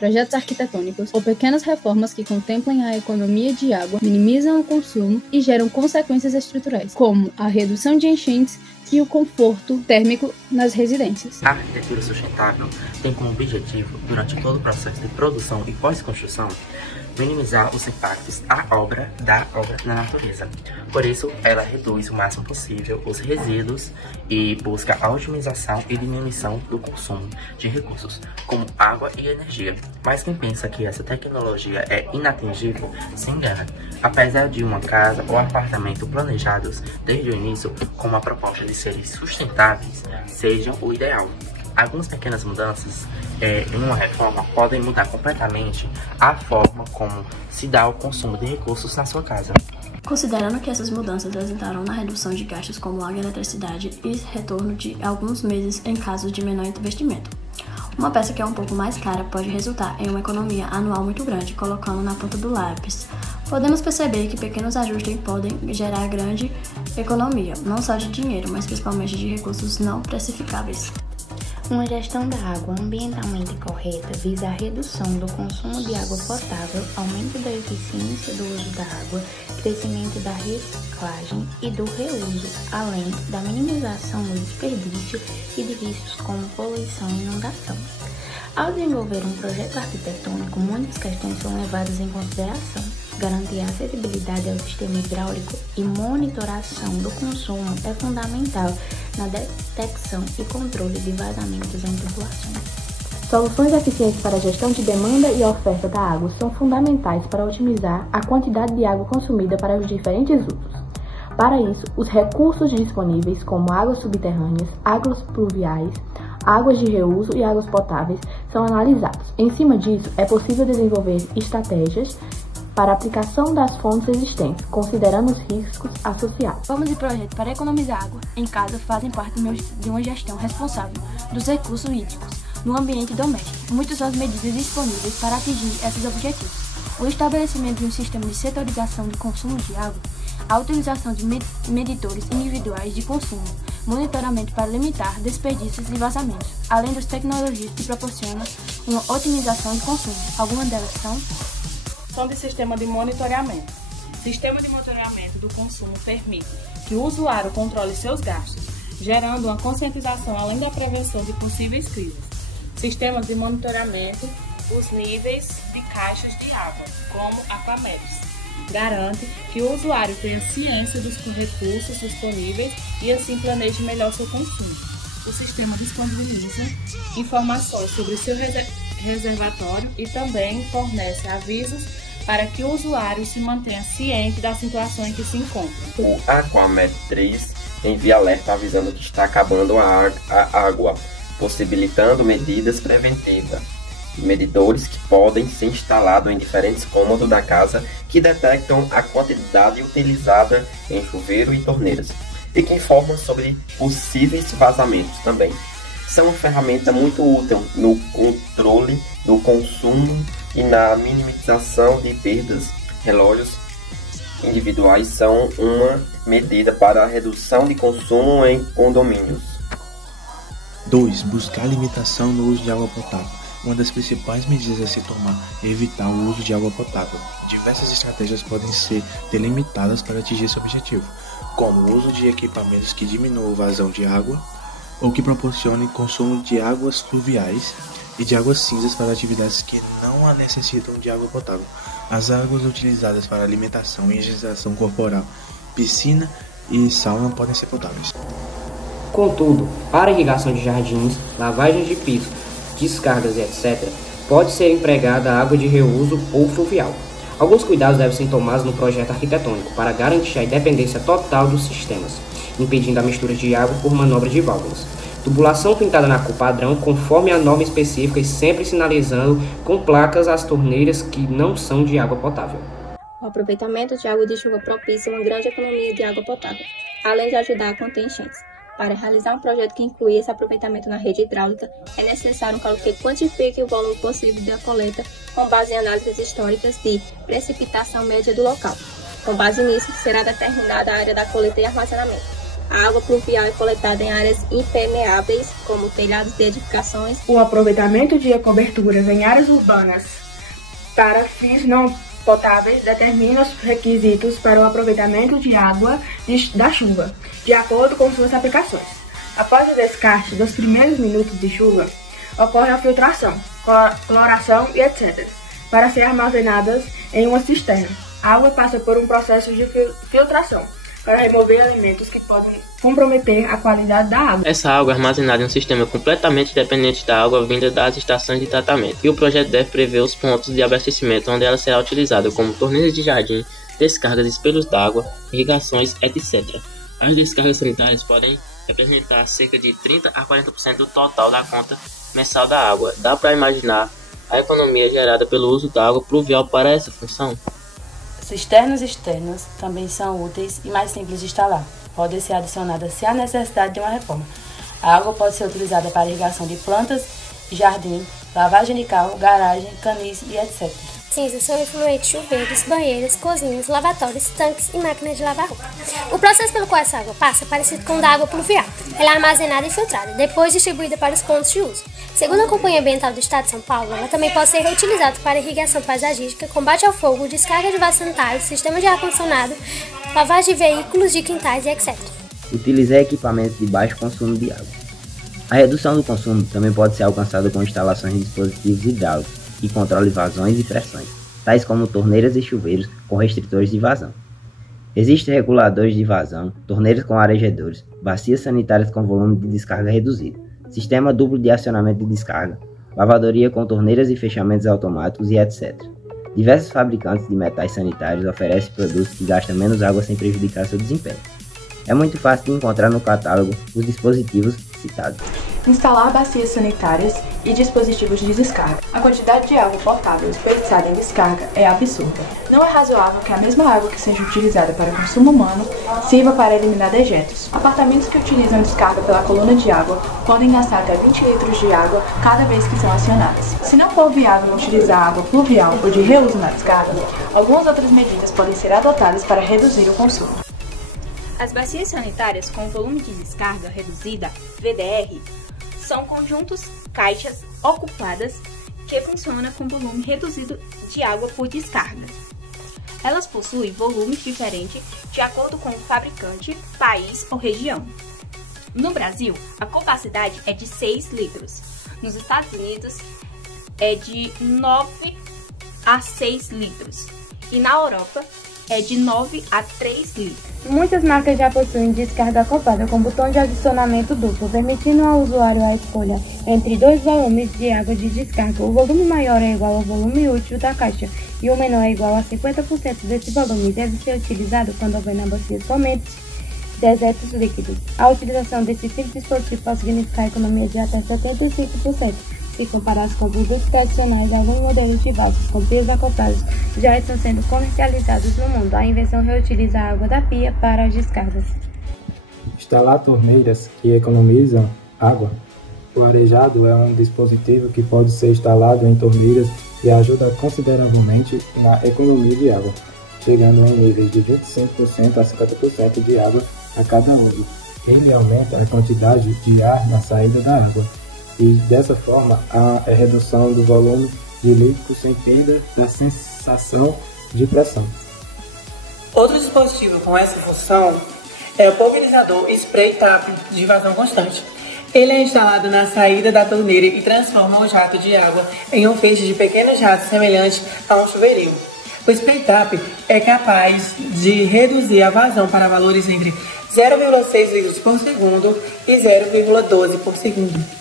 projetos arquitetônicos ou pequenas reformas que contemplem a economia de água, minimizam o consumo e geram consequências estruturais, como a redução de enchentes e o conforto térmico nas residências. A arquitetura sustentável tem como objetivo, durante todo o processo de produção e pós-construção, minimizar os impactos da obra na natureza. Por isso, ela reduz o máximo possível os resíduos e busca a otimização e diminuição do consumo de recursos, como água e energia. Mas quem pensa que essa tecnologia é inatingível, se engana. Apesar de uma casa ou apartamento planejados desde o início com uma proposta de serem sustentáveis, sejam o ideal. Algumas pequenas mudanças em uma reforma podem mudar completamente a forma como se dá o consumo de recursos na sua casa. Considerando que essas mudanças resultarão na redução de gastos como água e eletricidade e retorno de alguns meses em casos de menor investimento. Uma peça que é um pouco mais cara pode resultar em uma economia anual muito grande, colocando na ponta do lápis. Podemos perceber que pequenos ajustes podem gerar grande economia, não só de dinheiro, mas principalmente de recursos não precificáveis. Uma gestão da água ambientalmente correta visa a redução do consumo de água potável, aumento da eficiência do uso da água, crescimento da reciclagem e do reuso, além da minimização do desperdício e de riscos como poluição e inundação. Ao desenvolver um projeto arquitetônico, muitas questões são levadas em consideração. Garantir a acessibilidade ao sistema hidráulico e monitoração do consumo é fundamental na detecção e controle de vazamentos em tubulações. Soluções eficientes para a gestão de demanda e oferta da água são fundamentais para otimizar a quantidade de água consumida para os diferentes usos. Para isso, os recursos disponíveis, como águas subterrâneas, águas pluviais, águas de reuso e águas potáveis, são analisados. Em cima disso, é possível desenvolver estratégias para a aplicação das fontes existentes, considerando os riscos associados. Formas de projeto para economizar água em casa fazem parte de uma gestão responsável dos recursos hídricos no ambiente doméstico. Muitas são as medidas disponíveis para atingir esses objetivos. O estabelecimento de um sistema de setorização de consumo de água, a utilização de medidores individuais de consumo, monitoramento para limitar desperdícios e vazamentos, além das tecnologias que proporcionam uma otimização de consumo. Algumas delas são de sistema de monitoramento. Sistema de monitoramento do consumo permite que o usuário controle seus gastos, gerando uma conscientização além da prevenção de possíveis crises. Sistemas de monitoramento os níveis de caixas de água, como Aquamedes. Garante que o usuário tenha ciência dos recursos disponíveis e assim planeje melhor seu consumo. O sistema disponibiliza informações sobre o seu reservatório e também fornece avisos para que o usuário se mantenha ciente da situação em que se encontra. O Aquamed 3 envia alerta avisando que está acabando a água, possibilitando medidas preventivas. Medidores que podem ser instalados em diferentes cômodos da casa que detectam a quantidade utilizada em chuveiro e torneiras e que informam sobre possíveis vazamentos também. São uma ferramenta muito útil no controle do consumo e na minimização de perdas. Relógios individuais são uma medida para a redução de consumo em condomínios. 2. Buscar limitação no uso de água potável. Uma das principais medidas a se tomar é evitar o uso de água potável. Diversas estratégias podem ser delimitadas para atingir esse objetivo, como o uso de equipamentos que diminuam a vazão de água ou que proporcionem consumo de águas fluviais e de águas cinzas para atividades que não necessitam de água potável. As águas utilizadas para alimentação e higienização corporal, piscina e sauna podem ser potáveis. Contudo, para irrigação de jardins, lavagens de piso, descargas e etc., pode ser empregada água de reuso ou fluvial. Alguns cuidados devem ser tomados no projeto arquitetônico para garantir a independência total dos sistemas, impedindo a mistura de água por manobra de válvulas. Tubulação pintada na cor padrão conforme a norma específica e sempre sinalizando com placas as torneiras que não são de água potável. O aproveitamento de água de chuva propicia uma grande economia de água potável, além de ajudar a conter enchentes. Para realizar um projeto que inclui esse aproveitamento na rede hidráulica, é necessário um cálculo que quantifique o volume possível da coleta com base em análises históricas de precipitação média do local. Com base nisso, será determinada a área da coleta e armazenamento. A água pluvial é coletada em áreas impermeáveis, como telhados de edificações. O aproveitamento de coberturas em áreas urbanas para fins não potáveis determina os requisitos para o aproveitamento de água da chuva, de acordo com suas aplicações. Após o descarte dos primeiros minutos de chuva, ocorre a filtração, cloração e etc., para ser armazenadas em uma cisterna. A água passa por um processo de filtração, para remover elementos que podem comprometer a qualidade da água. Essa água é armazenada em um sistema completamente dependente da água vinda das estações de tratamento, e o projeto deve prever os pontos de abastecimento onde ela será utilizada, como torneiras de jardim, descargas, espelhos d'água, irrigações, etc. As descargas sanitárias podem representar cerca de 30 a 40% do total da conta mensal da água. Dá para imaginar a economia gerada pelo uso da água pluvial para essa função? Cisternas externas também são úteis e mais simples de instalar. Podem ser adicionadas se há necessidade de uma reforma. A água pode ser utilizada para irrigação de plantas, jardim, lavagem de carro, garagem, canis e etc. Cinzas são influentes chuveiros, banheiras, cozinhas, lavatórios, tanques e máquinas de lavar roupa. O processo pelo qual essa água passa é parecido com o da água pluvial. Ela é armazenada e filtrada, depois distribuída para os pontos de uso. Segundo a Companhia Ambiental do Estado de São Paulo, ela também pode ser reutilizada para irrigação paisagística, combate ao fogo, descarga de vasos sanitários, sistema de ar-condicionado, lavagem de veículos, de quintais e etc. Utilizar equipamentos de baixo consumo de água. A redução do consumo também pode ser alcançada com instalações de dispositivos hidráulicos que controlem vazões e pressões, tais como torneiras e chuveiros com restritores de vazão. Existem reguladores de vazão, torneiras com arejadores, bacias sanitárias com volume de descarga reduzido, sistema duplo de acionamento de descarga, lavadoria com torneiras e fechamentos automáticos e etc. Diversos fabricantes de metais sanitários oferecem produtos que gastam menos água sem prejudicar seu desempenho. É muito fácil de encontrar no catálogo os dispositivos citados. Instalar bacias sanitárias e dispositivos de descarga. A quantidade de água potável desperdiçada em descarga é absurda. Não é razoável que a mesma água que seja utilizada para consumo humano sirva para eliminar dejetos. Apartamentos que utilizam descarga pela coluna de água podem gastar até 20 litros de água cada vez que são acionadas. Se não for viável utilizar água pluvial ou de reuso na descarga, algumas outras medidas podem ser adotadas para reduzir o consumo. As bacias sanitárias com volume de descarga reduzida, VDR, são conjuntos caixas ocupadas que funcionam com volume reduzido de água por descarga. Elas possuem volumes diferentes de acordo com o fabricante, país ou região. No Brasil, a capacidade é de 6 litros. Nos Estados Unidos, é de 9 a 6 litros. E na Europa, é de 9 a 3 litros. Muitas marcas já possuem descarga acoplada com botão de adicionamento duplo, permitindo ao usuário a escolha entre 2 volumes de água de descarga. O volume maior é igual ao volume útil da caixa e o menor é igual a 50% desse volume. Deve ser utilizado quando houver na bacia somente dejetos líquidos. A utilização desse tipo de dispositivo pode significar economia de até 75%. Se comparados com produtos tradicionais, alguns modelos de balsas com pios acoplados já estão sendo comercializados no mundo. A invenção reutiliza a água da pia para as descargas. Instalar torneiras que economizam água. O arejado é um dispositivo que pode ser instalado em torneiras e ajuda consideravelmente na economia de água, chegando em níveis de 25% a 50% de água a cada uso. Ele aumenta a quantidade de ar na saída da água e, dessa forma, a redução do volume de líquido sem perda da sensação de pressão. Outro dispositivo com essa função é o pulverizador spray tap de vazão constante. Ele é instalado na saída da torneira e transforma o jato de água em um feixe de pequenos jatos semelhante a um chuveirinho. O spray tap é capaz de reduzir a vazão para valores entre 0,6 litros por segundo e 0,12 por segundo.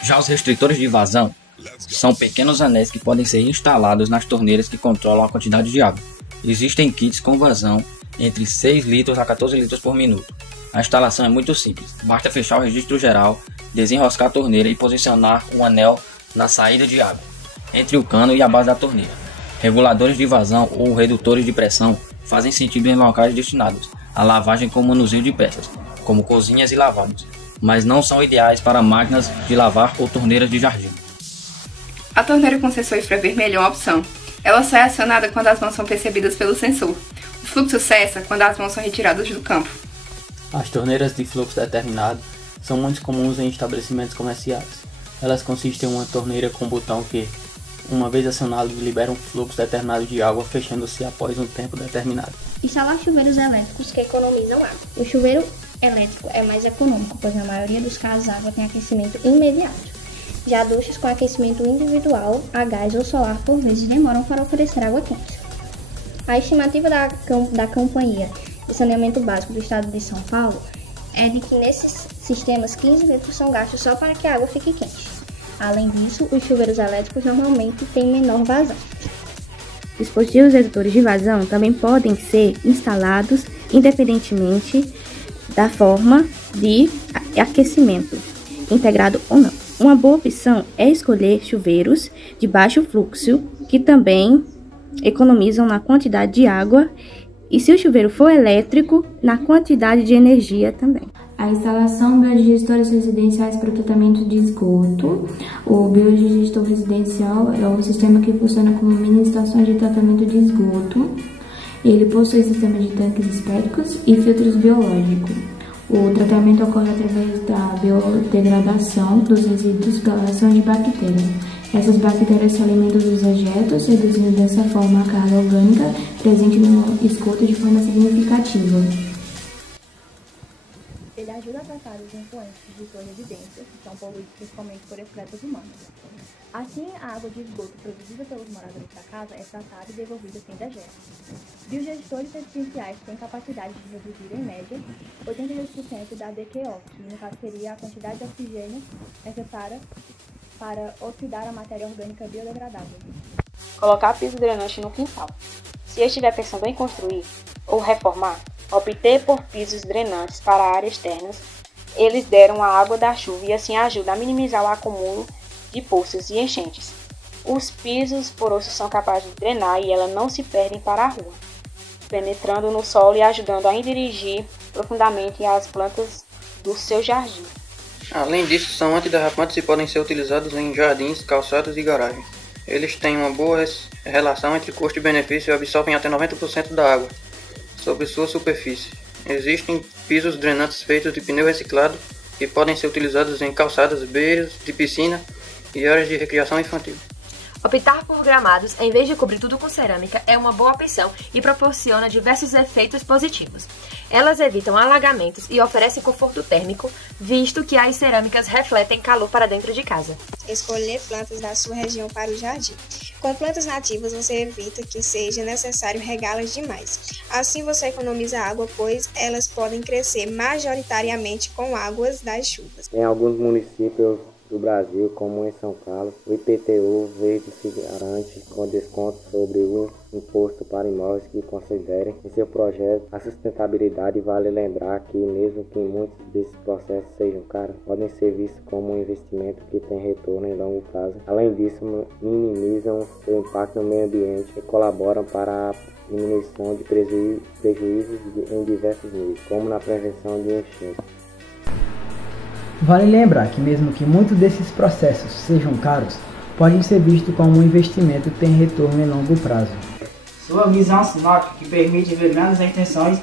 Já os restritores de vazão são pequenos anéis que podem ser instalados nas torneiras que controlam a quantidade de água. Existem kits com vazão entre 6 litros a 14 litros por minuto. A instalação é muito simples, basta fechar o registro geral, desenroscar a torneira e posicionar um anel na saída de água, entre o cano e a base da torneira. Reguladores de vazão ou redutores de pressão fazem sentido em locais destinados à lavagem com manuseio de peças, como cozinhas e lavados, mas não são ideais para máquinas de lavar ou torneiras de jardim. A torneira com sensor infravermelho é uma opção. Ela só é acionada quando as mãos são percebidas pelo sensor. O fluxo cessa quando as mãos são retiradas do campo. As torneiras de fluxo determinado são muito comuns em estabelecimentos comerciais. Elas consistem em uma torneira com botão que, uma vez acionado, libera um fluxo determinado de água, fechando-se após um tempo determinado. Instalar chuveiros elétricos que economizam água. O chuveiro elétrico é mais econômico, pois na maioria dos casos a água tem aquecimento imediato. Já duchas com aquecimento individual, a gás ou solar, por vezes demoram para oferecer água quente. A estimativa da Companhia de Saneamento Básico do Estado de São Paulo é de que nesses sistemas 15 litros são gastos só para que a água fique quente. Além disso, os chuveiros elétricos normalmente têm menor vazão. Dispositivos redutores de vazão também podem ser instalados independentemente da forma de aquecimento, integrado ou não. Uma boa opção é escolher chuveiros de baixo fluxo, que também economizam na quantidade de água, e se o chuveiro for elétrico, na quantidade de energia também. A instalação de biodigestores residenciais para o tratamento de esgoto. O biodigestor residencial é um sistema que funciona como mini estação de tratamento de esgoto. Ele possui sistema de tanques esféricos e filtros biológicos. O tratamento ocorre através da biodegradação dos resíduos pela ação de bactérias. Essas bactérias se alimentam dos dejetos, reduzindo dessa forma a carga orgânica presente no esgoto de forma significativa. Ele ajuda a tratar os influentes de sua residência, que são poluídos principalmente por excretas humanas. Assim, a água de esgoto produzida pelos moradores da casa é tratada e devolvida sem dejetos. Biodigestores residenciais têm capacidade de reduzir, em média, 82% da DQO, que no caso seria a quantidade de oxigênio necessária para oxidar a matéria orgânica biodegradável. Colocar piso drenante no quintal. Se estiver pensando em construir ou reformar, opte por pisos drenantes para áreas externas. Eles deram a água da chuva e assim ajudam a minimizar o acúmulo de poças e enchentes. Os pisos porosos são capazes de drenar e elas não se perdem para a rua, penetrando no solo e ajudando a dirigir profundamente as plantas do seu jardim. Além disso, são antiderrapantes e podem ser utilizados em jardins, calçadas e garagens. Eles têm uma boa relação entre custo e benefício e absorvem até 90% da água sobre sua superfície. Existem pisos drenantes feitos de pneu reciclado que podem ser utilizados em calçadas, beiras de piscina e áreas de recreação infantil. Optar por gramados em vez de cobrir tudo com cerâmica é uma boa opção e proporciona diversos efeitos positivos. Elas evitam alagamentos e oferecem conforto térmico, visto que as cerâmicas refletem calor para dentro de casa. Escolher plantas da sua região para o jardim. Com plantas nativas você evita que seja necessário regá-las demais. Assim você economiza água, pois elas podem crescer majoritariamente com águas das chuvas. Em alguns municípios do Brasil, como em São Carlos, o IPTU verde se garante com desconto sobre o imposto para imóveis que considerem em seu projeto a sustentabilidade. Vale lembrar que, mesmo que muitos desses processos sejam caros, podem ser vistos como um investimento que tem retorno em longo prazo. Além disso, minimizam o impacto no meio ambiente e colaboram para a diminuição de prejuízos em diversos níveis, como na prevenção de enchentes. Vale lembrar que mesmo que muitos desses processos sejam caros, podem ser vistos como um investimento que tem retorno em longo prazo. Sua visão sinóptica que permite ver grandes extensões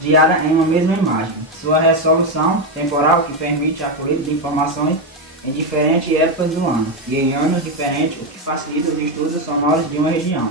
de área em uma mesma imagem. Sua resolução temporal que permite a coleta de informações em diferentes épocas do ano e em anos diferentes, o que facilita os estudos sonoros de uma região.